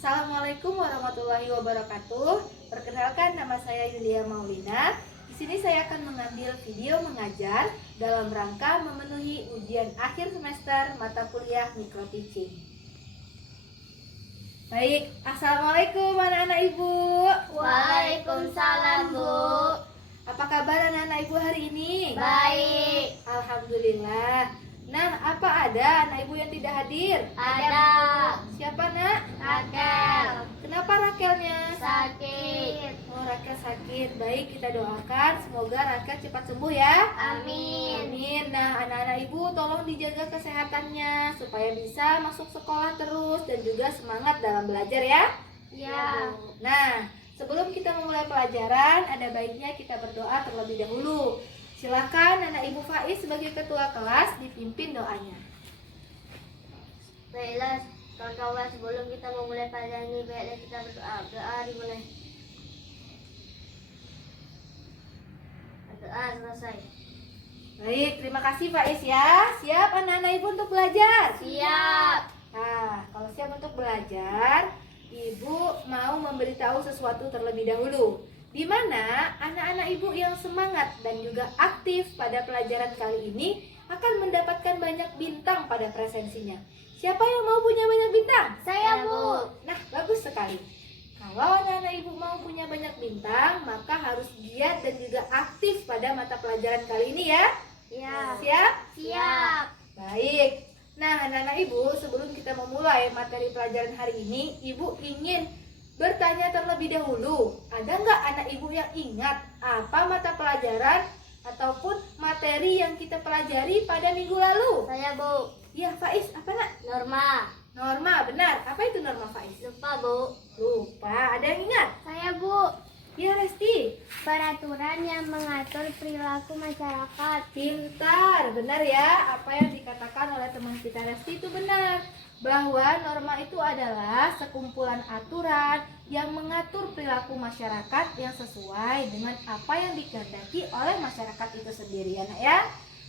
Assalamualaikum warahmatullahi wabarakatuh. Perkenalkan, nama saya Yulia Maulina. Di sini saya akan mengambil video mengajar dalam rangka memenuhi ujian akhir semester mata kuliah Micro Teaching. Baik, Assalamualaikum anak-anak Ibu. Waalaikumsalam, Bu. Apa kabar anak-anak Ibu hari ini? Baik. Alhamdulillah. Nah, apa ada anak Ibu yang tidak hadir? Ada. Siapa nak? Rakel. Kenapa Rakelnya? Sakit. Oh, Rakel sakit. Baik, kita doakan semoga Rakel cepat sembuh ya. Amin. Amin. Nah, anak-anak Ibu tolong dijaga kesehatannya supaya bisa masuk sekolah terus dan juga semangat dalam belajar ya. Ya. Nah, sebelum kita memulai pelajaran, ada baiknya kita berdoa terlebih dahulu. Silakan anak Ibu Faiz sebagai ketua kelas dipimpin doanya. Baiklah, kawan-kawan, sebelum kita memulai pelajaran ini, baiklah kita berdoa. Doa dimulai. Doa selesai. Baik, terima kasih Faiz ya. Siap anak-anak Ibu untuk belajar? Siap. Nah, kalau siap untuk belajar, Ibu mau memberitahu sesuatu terlebih dahulu, di mana anak-anak Ibu yang semangat dan juga aktif pada pelajaran kali ini akan mendapatkan banyak bintang pada presensinya. Siapa yang mau punya banyak bintang? Saya, Bu. Nah, bagus sekali. Kalau anak-anak Ibu mau punya banyak bintang, maka harus giat dan juga aktif pada mata pelajaran kali ini ya. Ya. Siap? Siap. Baik. Nah, anak-anak Ibu, sebelum kita memulai materi pelajaran hari ini, Ibu ingin bertanya terlebih dahulu, ada nggak anak Ibu yang ingat apa mata pelajaran ataupun materi yang kita pelajari pada minggu lalu? Saya, Bu. Ya, Faiz, apa nak? Norma. Norma, benar. Apa itu norma, Faiz? Lupa, Bu. Lupa, ada yang ingat? Saya, Bu. Ya, Resti. Peraturan yang mengatur perilaku masyarakat. Pintar, benar ya. Apa yang dikatakan oleh teman kita Resti itu benar. Bahwa norma itu adalah sekumpulan aturan yang mengatur perilaku masyarakat yang sesuai dengan apa yang dikehendaki oleh masyarakat itu sendiri ya nak ya.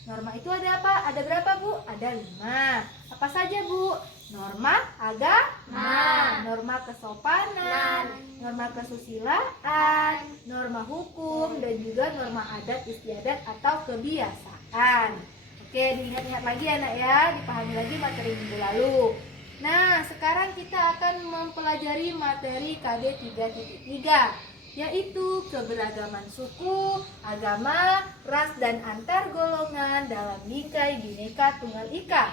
Norma itu ada apa? Ada berapa Bu? Ada 5. Apa saja Bu? Norma agama, norma kesopanan, norma kesusilaan, norma hukum, dan juga norma adat istiadat atau kebiasaan. Oke, diingat-ingat lagi anak ya, dipahami lagi materi minggu lalu. Nah, sekarang kita akan mempelajari materi KD 3.3, yaitu keberagaman suku, agama, ras, dan antar golongan dalam bingkai Bhinneka Tunggal Ika.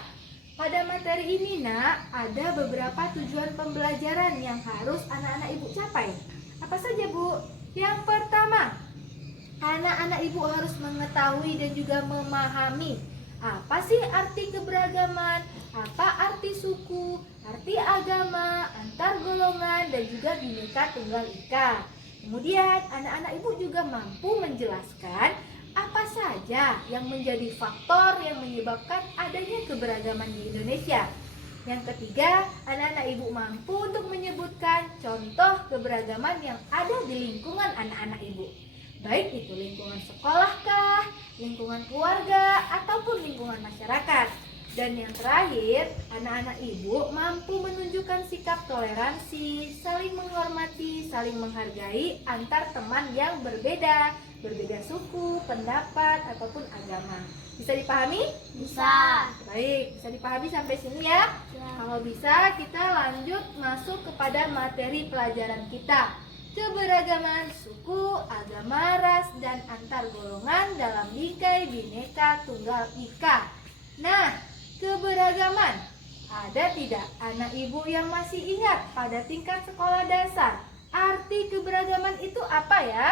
Pada materi ini nak, ada beberapa tujuan pembelajaran yang harus anak-anak Ibu capai. Apa saja Bu? Yang pertama, anak-anak Ibu harus mengetahui dan juga memahami apa sih arti keberagaman, apa arti suku, arti agama, antar golongan, dan juga Bhinneka Tunggal Ika. Kemudian anak-anak Ibu juga mampu menjelaskan apa saja yang menjadi faktor yang menyebabkan adanya keberagaman di Indonesia. Yang ketiga, anak-anak Ibu mampu untuk menyebutkan contoh keberagaman yang ada di lingkungan anak-anak Ibu. Baik itu lingkungan sekolahkah, lingkungan keluarga, ataupun lingkungan masyarakat. Dan yang terakhir, anak-anak Ibu mampu menunjukkan sikap toleransi, saling menghormati, saling menghargai antar teman yang berbeda suku, pendapat, ataupun agama. Bisa dipahami? Bisa. Baik, bisa dipahami sampai sini ya? Kalau bisa, kita lanjut masuk kepada materi pelajaran kita. Keberagaman suku, agama, ras, dan antar golongan dalam bingkai Bhinneka Tunggal Ika. Nah, keberagaman. Ada tidak anak Ibu yang masih ingat pada tingkat sekolah dasar? Arti keberagaman itu apa ya?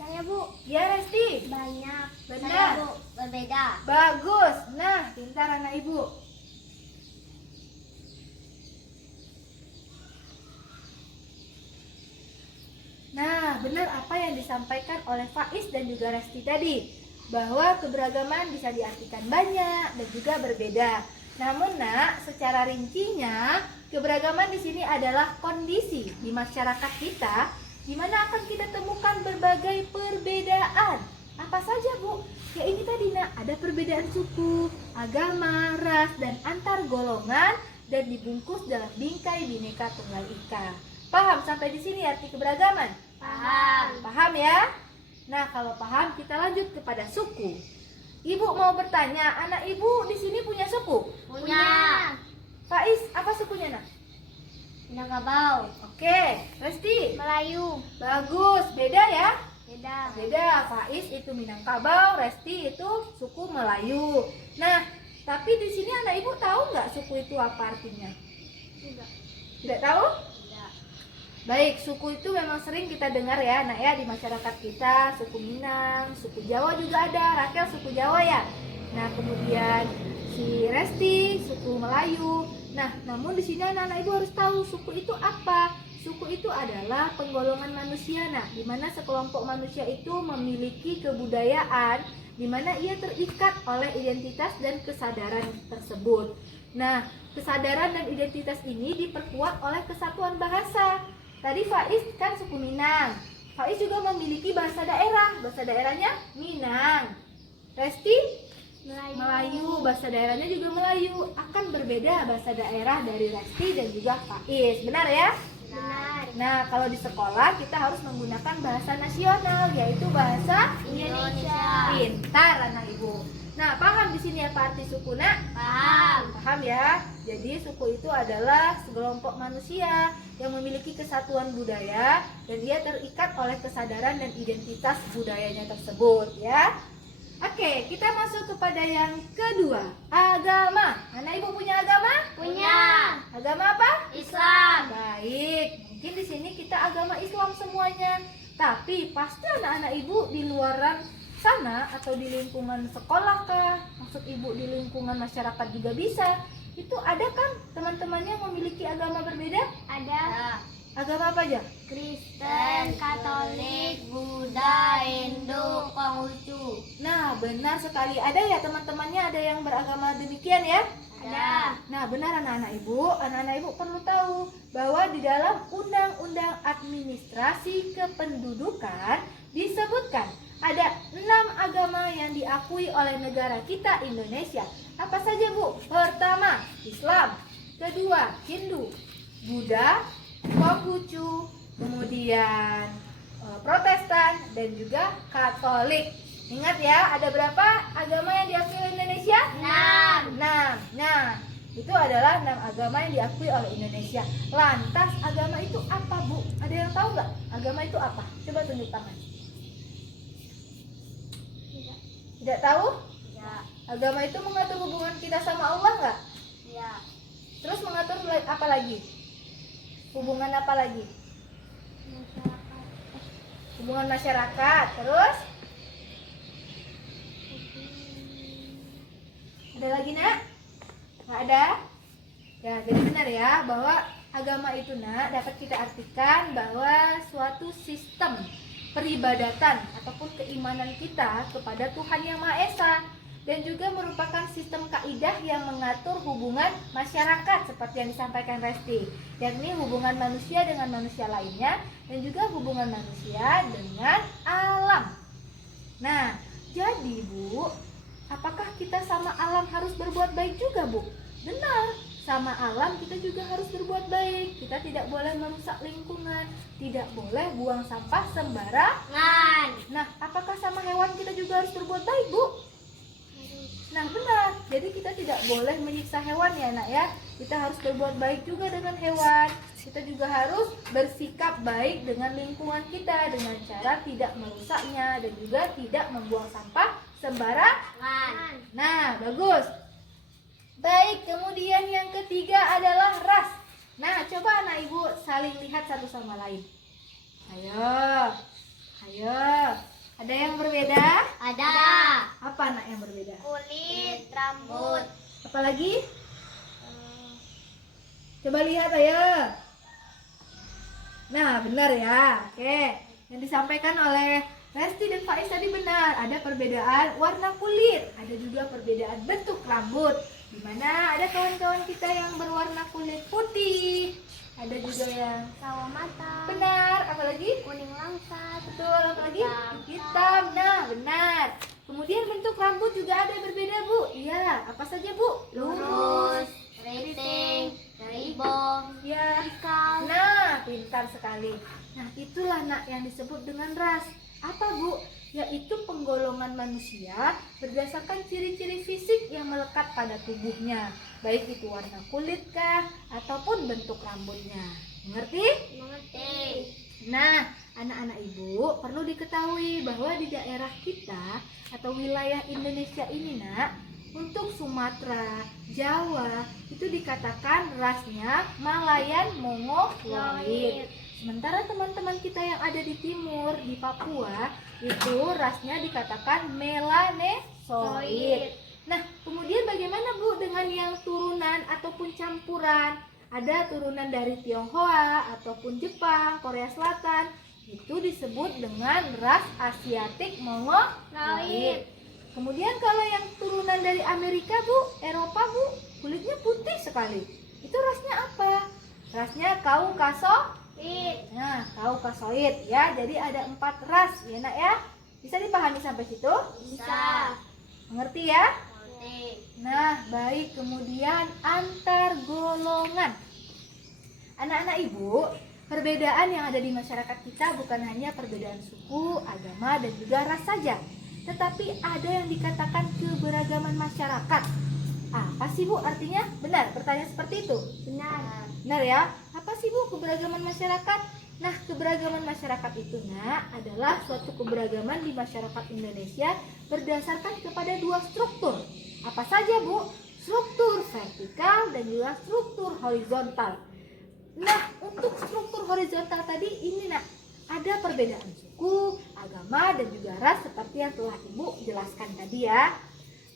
Saya, Bu. Ya Resti. Banyak. Benar. Saya, Bu. Berbeda. Bagus. Nah, pintar anak Ibu. Nah, benar apa yang disampaikan oleh Faiz dan juga Resti tadi, bahwa keberagaman bisa diartikan banyak dan juga berbeda. Namun nak, secara rincinya, keberagaman di sini adalah kondisi di masyarakat kita di mana akan kita temukan berbagai perbedaan. Apa saja Bu? Ya ini tadi nak, ada perbedaan suku, agama, ras, dan antar golongan dan dibungkus dalam bingkai Bhinneka Tunggal Ika. Paham sampai di sini arti keberagaman? Paham. Paham ya? Nah, kalau paham kita lanjut kepada suku. Ibu mau bertanya, anak ibu di sini punya suku? Punya. Faiz, apa sukunya nak? Minangkabau. Oke, Resti. Melayu. Bagus, beda ya? Beda. Beda, Faiz itu Minangkabau, Resti itu suku Melayu. Nah, tapi di sini anak ibu tahu nggak suku itu apa artinya? Tidak. Tidak tahu? Tidak. Baik, suku itu memang sering kita dengar ya, nak ya, di masyarakat kita. Suku Minang, suku Jawa juga ada. Rakel suku Jawa ya. Nah, kemudian si Resti suku Melayu. Nah, namun di sini anak-anak ibu harus tahu suku itu apa. Suku itu adalah penggolongan manusia, nah, di mana sekelompok manusia itu memiliki kebudayaan, di mana ia terikat oleh identitas dan kesadaran tersebut. Nah, kesadaran dan identitas ini diperkuat oleh kesatuan bahasa. Tadi Faiz kan suku Minang. Faiz juga memiliki bahasa daerah. Bahasa daerahnya Minang. Resti Melayu, bahasa daerahnya juga Melayu. Akan berbeda bahasa daerah dari Resti dan juga Faiz. Benar ya? Benar. Nah, kalau di sekolah kita harus menggunakan bahasa nasional, yaitu bahasa Indonesia. Pintar anak ibu. Nah, paham di sini apa arti suku nak? Paham. Paham ya? Jadi suku itu adalah sekelompok manusia yang memiliki kesatuan budaya dan dia terikat oleh kesadaran dan identitas budayanya tersebut ya. Oke, kita masuk kepada yang kedua, agama. Anak ibu punya agama? Punya. Agama apa? Islam. Baik, mungkin di sini kita agama Islam semuanya. Tapi pasti anak-anak ibu di luaran sana atau di lingkungan sekolah kah? Maksud ibu di lingkungan masyarakat juga bisa. Itu ada kan teman-teman yang memiliki agama berbeda? Ada. Agama apa aja? Kristen, Katolik, Buddha, Hindu, Konghucu. Nah, benar sekali. Ada ya teman-temannya ada yang beragama demikian ya? Ada. Nah, benar anak-anak ibu perlu tahu bahwa di dalam Undang-Undang Administrasi Kependudukan disebutkan ada 6 agama yang diakui oleh negara kita Indonesia. Apa saja Bu? Pertama, Islam. Kedua, Hindu. Buddha, Konghucu, kemudian Protestan dan juga Katolik. Ingat ya, ada berapa agama yang diakui oleh Indonesia? 6. 6. Nah, itu adalah 6 agama yang diakui oleh Indonesia. Lantas agama itu apa, Bu? Ada yang tahu nggak? Agama itu apa? Coba tunjuk tangan. Tidak. Tidak tahu? Tidak. Agama itu mengatur hubungan kita sama Allah nggak? Tidak. Terus mengatur apa lagi? Hubungan apa lagi? Masyarakat. Hubungan masyarakat. Terus? Ada lagi nak? Nggak ada? Ya, jadi benar ya bahwa agama itu nak dapat kita artikan bahwa suatu sistem peribadatan ataupun keimanan kita kepada Tuhan Yang Maha Esa dan juga merupakan sistem kaidah yang mengatur hubungan masyarakat seperti yang disampaikan Resti, yakni hubungan manusia dengan manusia lainnya dan juga hubungan manusia dengan alam. Nah, jadi Bu, apakah kita sama alam harus berbuat baik juga, Bu? Benar, sama alam kita juga harus berbuat baik. Kita tidak boleh merusak lingkungan, tidak boleh buang sampah sembarangan. Nah, apakah sama hewan kita juga harus berbuat baik, Bu? Nah, benar. Jadi kita tidak boleh menyiksa hewan ya, Nak ya. Kita harus berbuat baik juga dengan hewan. Kita juga harus bersikap baik dengan lingkungan kita dengan cara tidak merusaknya dan juga tidak membuang sampah sembarangan. Nah, bagus. Baik, kemudian yang ketiga adalah ras. Nah, coba anak ibu saling lihat satu sama lain. Ayo. Ayo. Ada yang berbeda? Ada. Apa anak yang berbeda? Kulit, rambut. Apalagi? Coba lihat ayo. Nah, benar ya. Oke. Yang disampaikan oleh Resti dan Faiz tadi benar. Ada perbedaan warna kulit, ada juga perbedaan bentuk rambut. Di mana ada kawan-kawan kita yang berwarna kulit putih, ada juga yang Sawo mata. benar, apalagi Kuning langsat. betul, apalagi Hitam. hitam. Nah, benar. Kemudian bentuk rambut juga ada yang berbeda, Bu. Iya, apa saja, Bu? Lurus, keriting, bom, Ya. ikan. Nah, pintar sekali. Nah, itulah nak yang disebut dengan ras. Apa Bu? Yaitu penggolongan manusia berdasarkan ciri-ciri fisik yang melekat pada tubuhnya, baik itu warna kulit kah ataupun bentuk rambutnya. Mengerti? Mengerti. Nah, anak-anak ibu perlu diketahui bahwa di daerah kita atau wilayah Indonesia ini nak, untuk Sumatera, Jawa itu dikatakan rasnya Malayan Mongoloid. Sementara teman-teman kita yang ada di timur, di Papua, itu rasnya dikatakan Melanesoid. Nah, kemudian bagaimana Bu dengan yang turunan ataupun campuran? Ada turunan dari Tionghoa ataupun Jepang, Korea Selatan, itu disebut dengan ras Asiatik Mongoloid. Kemudian kalau yang turunan dari Amerika Bu, Eropa Bu, kulitnya putih sekali. Itu rasnya apa? Rasnya Kaukasoid. Nah, Kaukasoid ya. Jadi ada 4 ras ya nak ya. Bisa dipahami sampai situ? Bisa. Mengerti ya? Mengerti. Nah, baik. Kemudian antar golongan. Anak-anak ibu, perbedaan yang ada di masyarakat kita bukan hanya perbedaan suku, agama, dan juga ras saja, tetapi ada yang dikatakan keberagaman masyarakat. Apa sih Bu artinya? Benar, pertanyaan seperti itu? Benar. Benar ya? Apa sih Bu keberagaman masyarakat? Nah, keberagaman masyarakat itu nak adalah suatu keberagaman di masyarakat Indonesia berdasarkan kepada 2 struktur. Apa saja Bu? Struktur vertikal dan juga struktur horizontal. Nah, untuk struktur horizontal tadi ini nak, ada perbedaan suku, agama, dan juga ras seperti yang telah Ibu jelaskan tadi ya.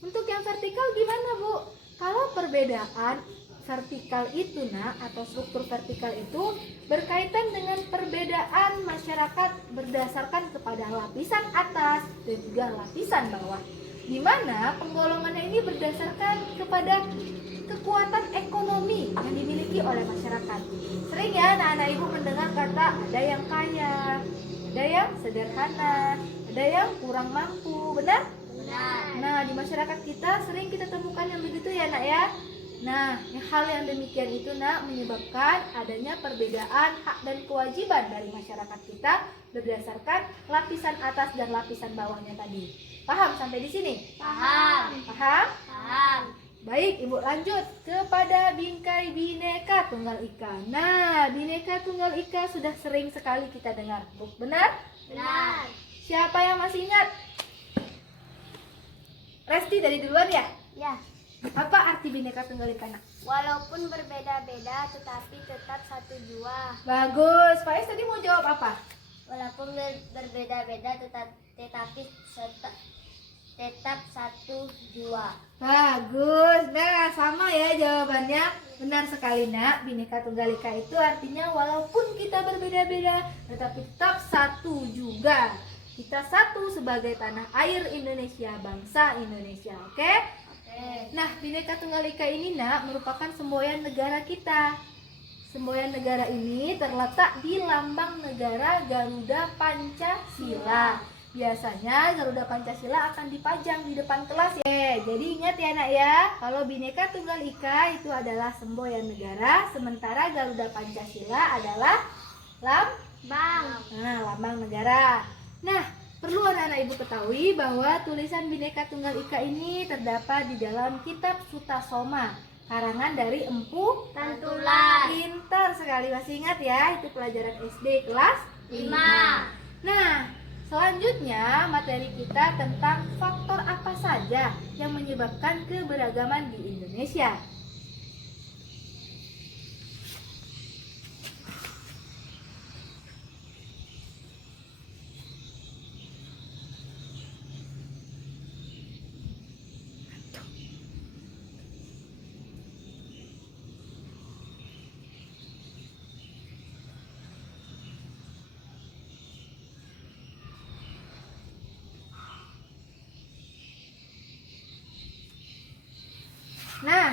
Untuk yang vertikal gimana Bu? Kalau perbedaan vertikal itu nak, atau struktur vertikal itu berkaitan dengan perbedaan masyarakat berdasarkan kepada lapisan atas dan juga lapisan bawah, di mana penggolongannya ini berdasarkan kepada kekuatan ekonomi yang dimiliki oleh masyarakat. Sering ya anak-anak ibu mendengar kata ada yang kaya, ada yang sederhana, ada yang kurang mampu, benar? Benar. Nah, di masyarakat kita sering kita temukan yang begitu ya nak ya. Nah, hal yang demikian itu nak menyebabkan adanya perbedaan hak dan kewajiban dari masyarakat kita berdasarkan lapisan atas dan lapisan bawahnya tadi. Paham sampai di sini? Paham. Paham? Paham. Baik, Ibu lanjut kepada bingkai Bhinneka Tunggal Ika. Nah, Bhinneka Tunggal Ika sudah sering sekali kita dengar. Benar? Benar. Siapa yang masih ingat? Resti dari duluan ya? Ya. Apa arti Bhinneka Tunggal Ika nak? Walaupun berbeda-beda tetapi tetap satu jua. Bagus. Faiz tadi mau jawab apa? Walaupun berbeda-beda tetapi tetap satu jua. Bagus. Nah, sama ya jawabannya. Benar sekali nak. Bhinneka Tunggal Ika itu artinya walaupun kita berbeda-beda tetapi tetap satu juga. Kita satu sebagai tanah air Indonesia, bangsa Indonesia. Oke? Nah, Bhinneka Tunggal Ika ini nak merupakan semboyan negara kita. Semboyan negara ini terletak di lambang negara Garuda Pancasila. Biasanya Garuda Pancasila akan dipajang di depan kelas ya. Jadi ingat ya nak ya, kalau Bhinneka Tunggal Ika itu adalah semboyan negara, sementara Garuda Pancasila adalah lambang negara. Nah, perlu anak-anak ibu ketahui bahwa tulisan Bhinneka Tunggal Ika ini terdapat di dalam kitab Sutasoma, karangan dari Empu Tantular. Pintar sekali, masih ingat ya, itu pelajaran SD kelas 5. Nah, selanjutnya materi kita tentang faktor apa saja yang menyebabkan keberagaman di Indonesia. Nah,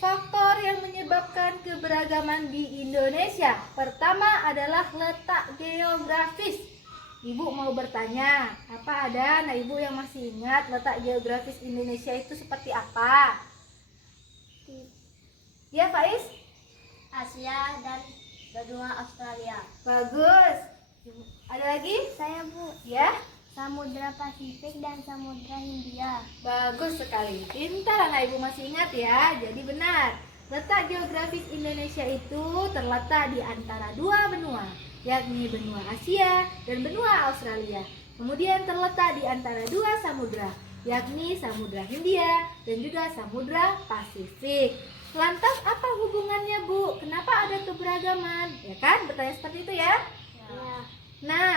faktor yang menyebabkan keberagaman di Indonesia pertama adalah letak geografis. Ibu mau bertanya, apa ada anak ibu yang masih ingat letak geografis Indonesia itu seperti apa? Ya Faiz? Asia, dan benua Australia. Bagus. Ada lagi? Saya Bu, Ya. Samudra Pasifik dan Samudra Hindia. Bagus sekali. Pintar anak ibu masih ingat ya. Jadi benar. Letak geografis Indonesia itu terletak di antara dua benua, yakni benua Asia dan benua Australia. Kemudian terletak di antara dua samudra, yakni Samudra Hindia dan juga Samudra Pasifik. Lantas apa hubungannya Bu? Kenapa ada keberagaman? Ya kan? Bertanya seperti itu ya. Ya. Nah,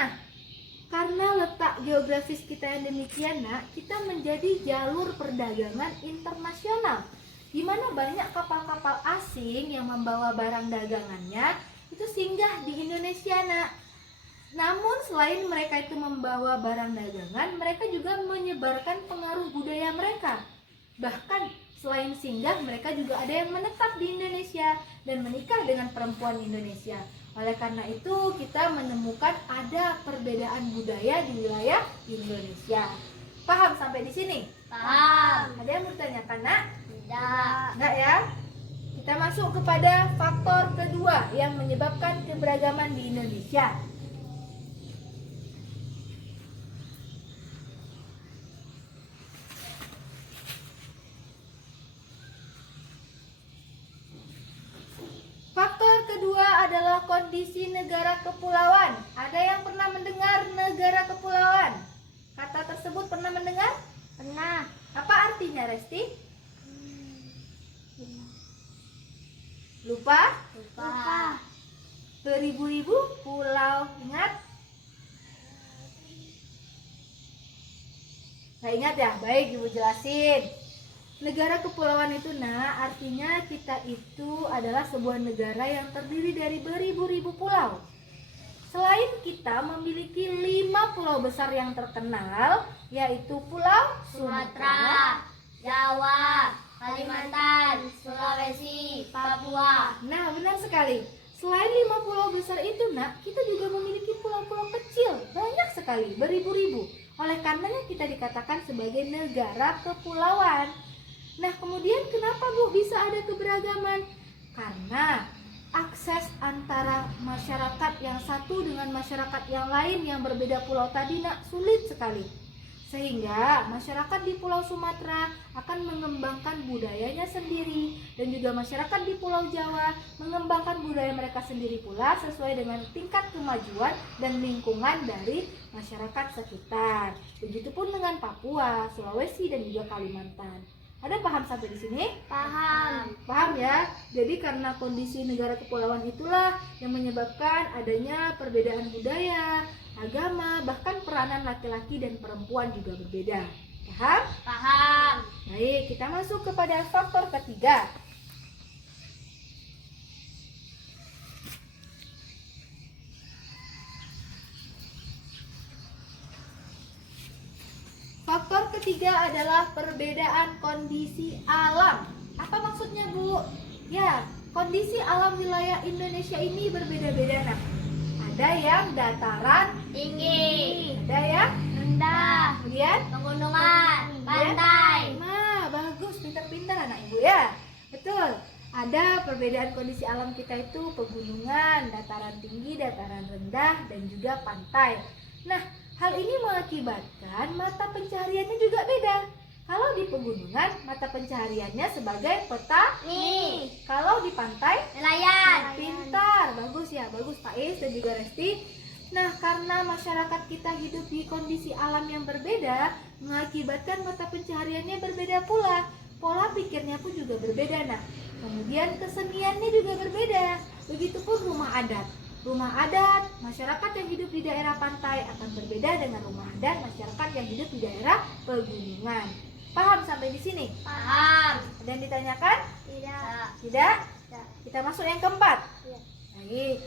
karena letak geografis kita yang demikian, nak, kita menjadi jalur perdagangan internasional, di mana banyak kapal-kapal asing yang membawa barang dagangannya itu singgah di Indonesia, nak. Namun selain mereka itu membawa barang dagangan, mereka juga menyebarkan pengaruh budaya mereka. Bahkan selain singgah, mereka juga ada yang menetap di Indonesia dan menikah dengan perempuan Indonesia. Oleh karena itu, kita menemukan ada perbedaan budaya di wilayah Indonesia. Paham sampai di sini? Paham. Ada yang bertanyakan, nak? Tidak. Enggak ya? Kita masuk kepada faktor kedua yang menyebabkan keberagaman di Indonesia. Faktor kedua adalah kondisi negara kepulauan. Ada yang pernah mendengar negara kepulauan? Kata tersebut pernah mendengar? Pernah. Apa artinya, Resti? Lupa? Lupa. Beribu-ribu pulau. Ingat? Nggak ingat ya? Baik, Ibu jelasin. Negara kepulauan itu, nah, artinya kita itu adalah sebuah negara yang terdiri dari beribu-ribu pulau. Selain kita memiliki 5 pulau besar yang terkenal, yaitu Pulau Sumatera, Jawa, Kalimantan, Sulawesi, Papua. Nah, benar sekali. Selain 5 pulau besar itu, nak, kita juga memiliki pulau-pulau kecil, banyak sekali, beribu-ribu. Oleh karenanya kita dikatakan sebagai negara kepulauan. Nah, kemudian kenapa Bu bisa ada keberagaman? Karena akses antara masyarakat yang satu dengan masyarakat yang lain yang berbeda pulau tadi, nak, sulit sekali. Sehingga masyarakat di Pulau Sumatera akan mengembangkan budayanya sendiri, dan juga masyarakat di Pulau Jawa mengembangkan budaya mereka sendiri pula sesuai dengan tingkat kemajuan dan lingkungan dari masyarakat sekitar. Begitupun dengan Papua, Sulawesi, dan juga Kalimantan. Ada paham sampai di sini? Paham. Paham ya? Jadi karena kondisi negara kepulauan itulah yang menyebabkan adanya perbedaan budaya, agama, bahkan peranan laki-laki dan perempuan juga berbeda. Paham? Paham. Baik, kita masuk kepada faktor ketiga. Faktor ketiga adalah perbedaan kondisi alam. Apa maksudnya, Bu? Ya, kondisi alam wilayah Indonesia ini berbeda-beda, nah. Ada yang dataran Tinggi, ada yang rendah, kemudian pegunungan, pantai. Nah, bagus, pintar-pintar anak ibu ya. Betul. Ada perbedaan kondisi alam kita itu pegunungan, dataran tinggi, dataran rendah, dan juga pantai. Nah, hal ini mengakibatkan mata pencahariannya juga beda. Kalau di pegunungan, mata pencahariannya sebagai petani. Kalau di pantai, Nelayan. pintar. Bagus ya, bagus Pak Is dan juga Resti. Nah, karena masyarakat kita hidup di kondisi alam yang berbeda, mengakibatkan mata pencahariannya berbeda pula. Pola pikirnya pun juga berbeda, nah. Kemudian keseniannya juga berbeda. Begitupun rumah adat. Rumah adat masyarakat yang hidup di daerah pantai akan berbeda dengan rumah adat masyarakat yang hidup di daerah pegunungan. Paham sampai di sini? Paham. Ada yang ditanyakan? Tidak. Tidak? Tidak. Kita masuk yang keempat. Iya. Baik.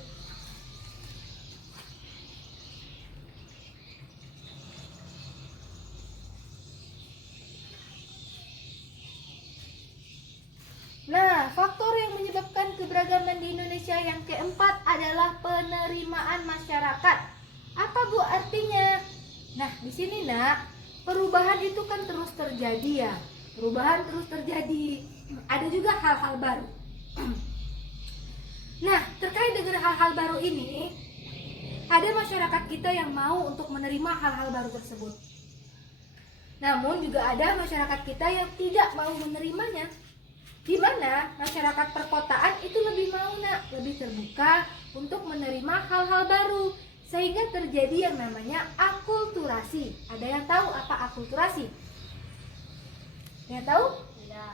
Nah, faktor yang menyebabkan keberagaman di Indonesia yang keempat adalah penerimaan masyarakat. Apa Bu artinya? Nah, di sini, nak, perubahan itu kan terus terjadi ya. Perubahan terus terjadi. Ada juga hal-hal baru. Nah, terkait dengan hal-hal baru ini, ada masyarakat kita yang mau untuk menerima hal-hal baru tersebut. Namun juga ada masyarakat kita yang tidak mau menerimanya. Di mana masyarakat perkotaan itu lebih mau, lebih terbuka untuk menerima hal-hal baru, sehingga terjadi yang namanya akulturasi. Ada yang tahu apa akulturasi? Yang tahu? Tidak.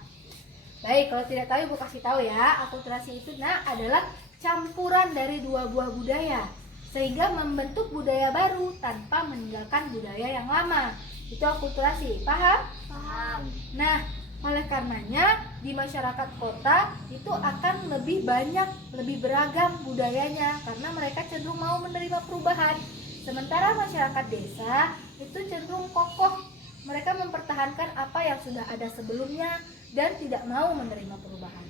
Baik, kalau tidak tahu Ibu kasih tahu ya. Akulturasi itu adalah campuran dari dua buah budaya, sehingga membentuk budaya baru tanpa meninggalkan budaya yang lama. Itu akulturasi. Paham? Paham. Nah, oleh karenanya di masyarakat kota itu akan lebih banyak, lebih beragam budayanya karena mereka cenderung mau menerima perubahan. Sementara masyarakat desa itu cenderung kokoh. Mereka mempertahankan apa yang sudah ada sebelumnya dan tidak mau menerima perubahan.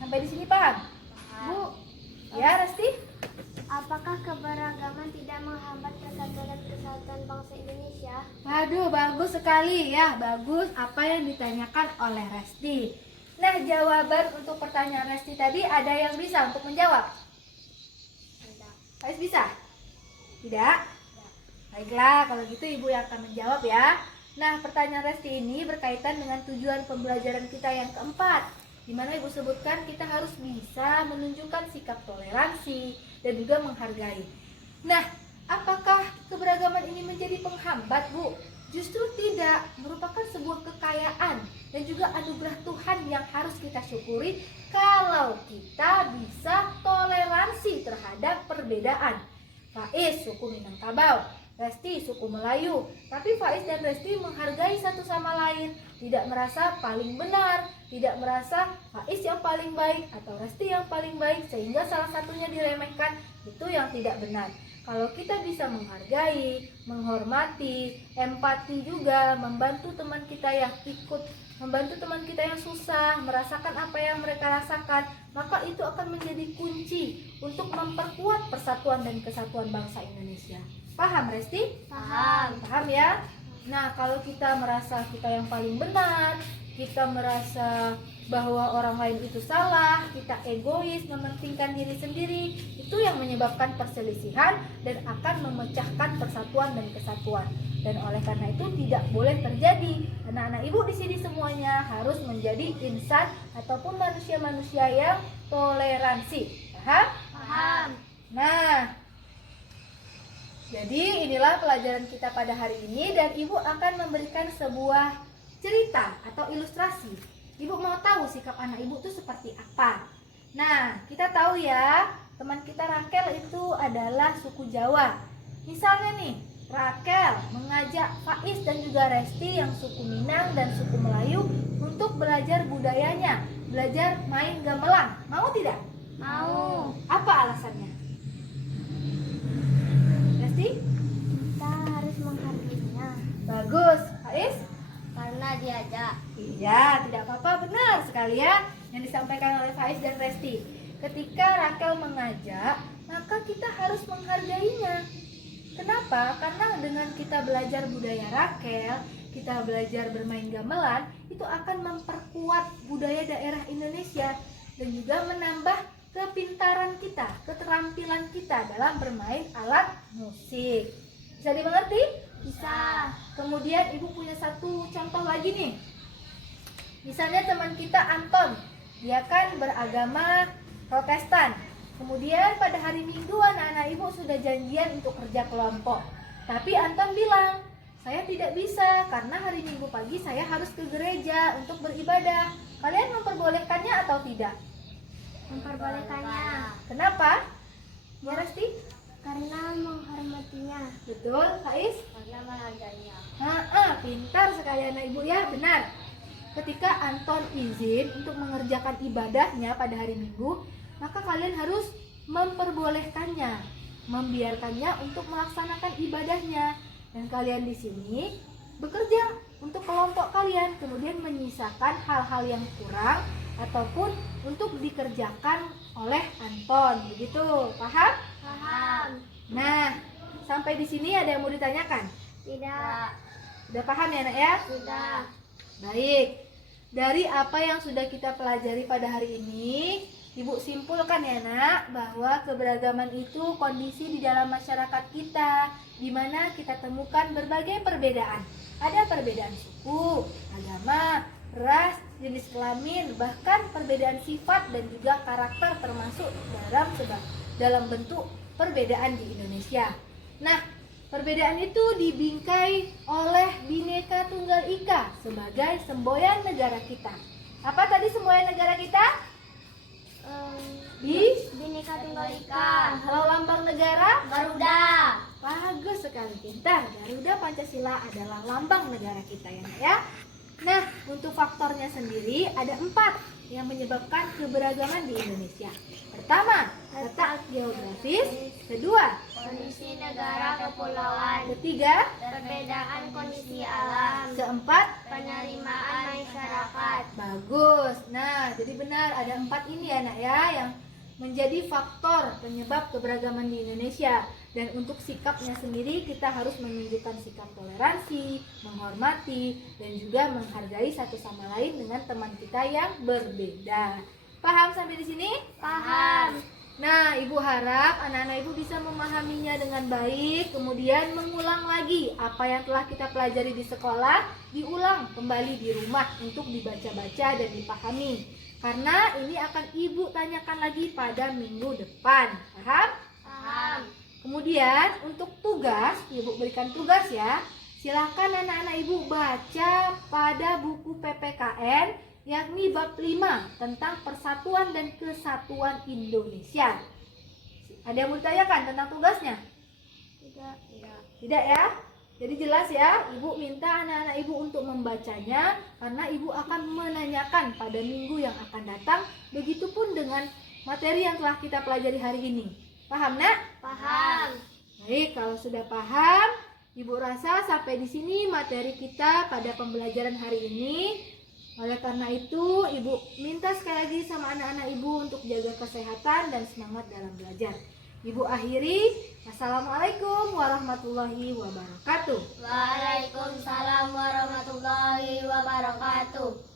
Sampai di sini paham? Paham. Bu, ya Resti? Apakah keberagaman tidak menghambat persatuan dan kesatuan bangsa Indonesia? Waduh, bagus sekali ya, bagus apa yang ditanyakan oleh Resti. Nah, jawaban untuk pertanyaan Resti tadi ada yang bisa untuk menjawab? Tidak. Ais bisa? Tidak? Baiklah, kalau gitu Ibu yang akan menjawab ya. Nah, pertanyaan Resti ini berkaitan dengan tujuan pembelajaran kita yang keempat, di mana Ibu sebutkan kita harus bisa menunjukkan sikap toleransi dan juga menghargai. Nah, apakah keberagaman ini menjadi penghambat, Bu? Justru tidak, merupakan sebuah kekayaan dan juga anugerah Tuhan yang harus kita syukuri kalau kita bisa toleransi terhadap perbedaan. Faiz suku Minangkabau, Resti suku Melayu, tapi Faiz dan Resti menghargai satu sama lain, tidak merasa paling benar, tidak merasa Faiz yang paling baik atau Resti yang paling baik sehingga salah satunya diremehkan. Itu yang tidak benar. Kalau kita bisa menghargai, menghormati, empati juga, membantu teman kita yang membantu teman kita yang susah, merasakan apa yang mereka rasakan, maka itu akan menjadi kunci untuk memperkuat persatuan dan kesatuan bangsa Indonesia. Paham, Resti? Paham. Paham ya? Nah, kalau kita merasa kita yang paling benar, kita merasa bahwa orang lain itu salah, kita egois, mementingkan diri sendiri, itu yang menyebabkan perselisihan dan akan memecahkan persatuan dan kesatuan. Dan oleh karena itu tidak boleh terjadi. Anak-anak Ibu di sini semuanya harus menjadi insan ataupun manusia-manusia yang toleransi. Paham? Paham. Nah, jadi inilah pelajaran kita pada hari ini dan Ibu akan memberikan sebuah cerita atau ilustrasi. Ibu mau tahu sikap anak Ibu itu seperti apa. Nah, kita tahu ya, teman kita Rakel itu adalah suku Jawa. Misalnya nih, Rakel mengajak Faiz dan juga Resti yang suku Minang dan suku Melayu untuk belajar budayanya, belajar main gamelan. Mau tidak? Mau. Apa alasannya? Resti? Kita harus menghargainya Bagus. Faiz? karena diajak. Iya, tidak apa-apa, benar sekali ya yang disampaikan oleh Faiz dan Resti. Ketika Rakel mengajak, maka kita harus menghargainya. Kenapa? Karena dengan kita belajar budaya Rakel, kita belajar bermain gamelan, itu akan memperkuat budaya daerah Indonesia dan juga menambah kepintaran kita, keterampilan kita dalam bermain alat musik. Bisa dimengerti? Bisa. Kemudian Ibu punya satu contoh lagi nih. Misalnya teman kita Anton, dia kan beragama Protestan. Kemudian pada hari Minggu anak-anak Ibu sudah janjian untuk kerja kelompok. Tapi Anton bilang, saya tidak bisa karena hari Minggu pagi saya harus ke gereja untuk beribadah. Kalian memperbolehkannya atau tidak? Memperbolehkannya Kenapa? Ya Resti? karena menghormatinya. Betul, Faiz? Karena menghargainya. Pintar sekali anak Ibu ya, benar. Ketika Anton izin untuk mengerjakan ibadahnya pada hari Minggu, maka kalian harus memperbolehkannya, membiarkannya untuk melaksanakan ibadahnya. Dan kalian di sini bekerja untuk kelompok kalian, kemudian menyisakan hal-hal yang kurang ataupun untuk dikerjakan oleh Anton. Begitu, paham? Paham. Nah, sampai di sini ada yang mau ditanyakan? Tidak. Udah paham ya, Nak ya? Sudah. Baik. Dari apa yang sudah kita pelajari pada hari ini, Ibu simpulkan ya nak, bahwa keberagaman itu kondisi di dalam masyarakat kita, di mana kita temukan berbagai perbedaan. Ada perbedaan suku, agama, ras, jenis kelamin, bahkan perbedaan sifat dan juga karakter termasuk dalam bentuk perbedaan di Indonesia. Nah, perbedaan itu dibingkai oleh Bhinneka Tunggal Ika sebagai semboyan negara kita. Apa tadi semboyan negara kita? Bhinneka Tunggal Ika. Kalau lambang negara? Garuda. Bagus sekali, pintar. Garuda Pancasila adalah lambang negara kita ya, Nak, ya. Nah, untuk faktornya sendiri ada 4 yang menyebabkan keberagaman di Indonesia. Pertama, letak geografis. Kedua, Kondisi negara kepulauan. ketiga, Perbedaan kondisi alam. keempat. Penerimaan masyarakat. Bagus. Nah, jadi benar ada 4 ini ya nak ya yang menjadi faktor penyebab keberagaman di Indonesia. Dan untuk sikapnya sendiri kita harus menunjukkan sikap toleransi, menghormati, dan juga menghargai satu sama lain dengan teman kita yang berbeda. Paham sampai di sini? Paham. Nah, Ibu harap anak-anak Ibu bisa memahaminya dengan baik, kemudian mengulang lagi apa yang telah kita pelajari di sekolah, diulang kembali di rumah untuk dibaca-baca dan dipahami. Karena ini akan Ibu tanyakan lagi pada minggu depan. Paham? Paham. Kemudian untuk tugas, Ibu berikan tugas ya. Silahkan anak-anak Ibu baca pada buku PPKN yakni bab 5 tentang persatuan dan kesatuan Indonesia. Ada yang mau ditanyakan tentang tugasnya? Tidak. Tidak ya? Jadi jelas ya, Ibu minta anak-anak Ibu untuk membacanya karena Ibu akan menanyakan pada minggu yang akan datang. Begitupun dengan materi yang telah kita pelajari hari ini. Paham, Nak? Paham. Baik, kalau sudah paham, Ibu rasa sampai di sini materi kita pada pembelajaran hari ini. Oleh karena itu, Ibu minta sekali lagi sama anak-anak Ibu untuk jaga kesehatan dan semangat dalam belajar. Ibu akhiri, Assalamualaikum warahmatullahi wabarakatuh. Waalaikumsalam warahmatullahi wabarakatuh.